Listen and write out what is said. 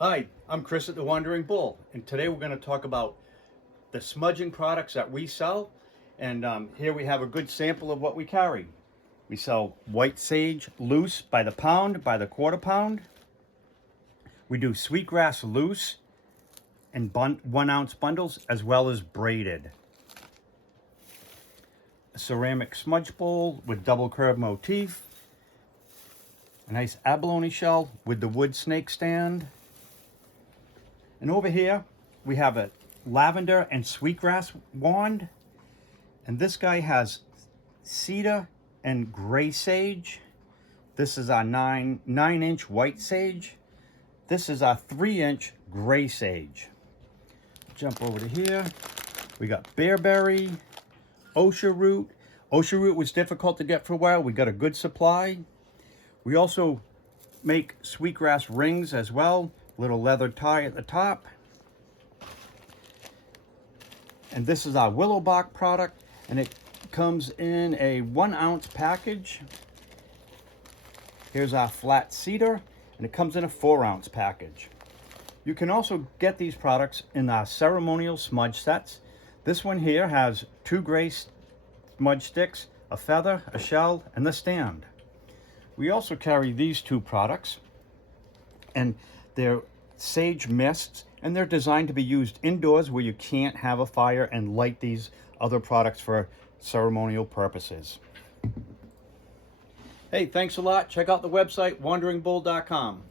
Hi, I'm Chris at The Wandering Bull, and today we're going to talk about the smudging products that we sell. And here we have a good sample of what we carry. We sell white sage loose by the pound, by the quarter pound. We do sweetgrass loose in 1 ounce bundles, as well as braided. A ceramic smudge bowl with double curve motif. A nice abalone shell with the wood snake stand. And over here, we have a lavender and sweetgrass wand. And this guy has cedar and gray sage. This is our 9-inch white sage. This is our 3-inch gray sage. Jump over to here. We got bearberry, osha root. Osha root was difficult to get for a while. We got a good supply. We also make sweetgrass rings as well. Little leather tie at the top. And this is our willow bark product, and it comes in a 1 ounce package. Here's our flat cedar, and it comes in a 4 ounce package. You can also get these products in our ceremonial smudge sets. This one here has 2 gray smudge sticks, a feather, a shell, and the stand. We also carry these 2 products, and they're sage mists, and they're designed to be used indoors where you can't have a fire and light these other products for ceremonial purposes. Hey, thanks a lot. Check out the website, wanderingbull.com.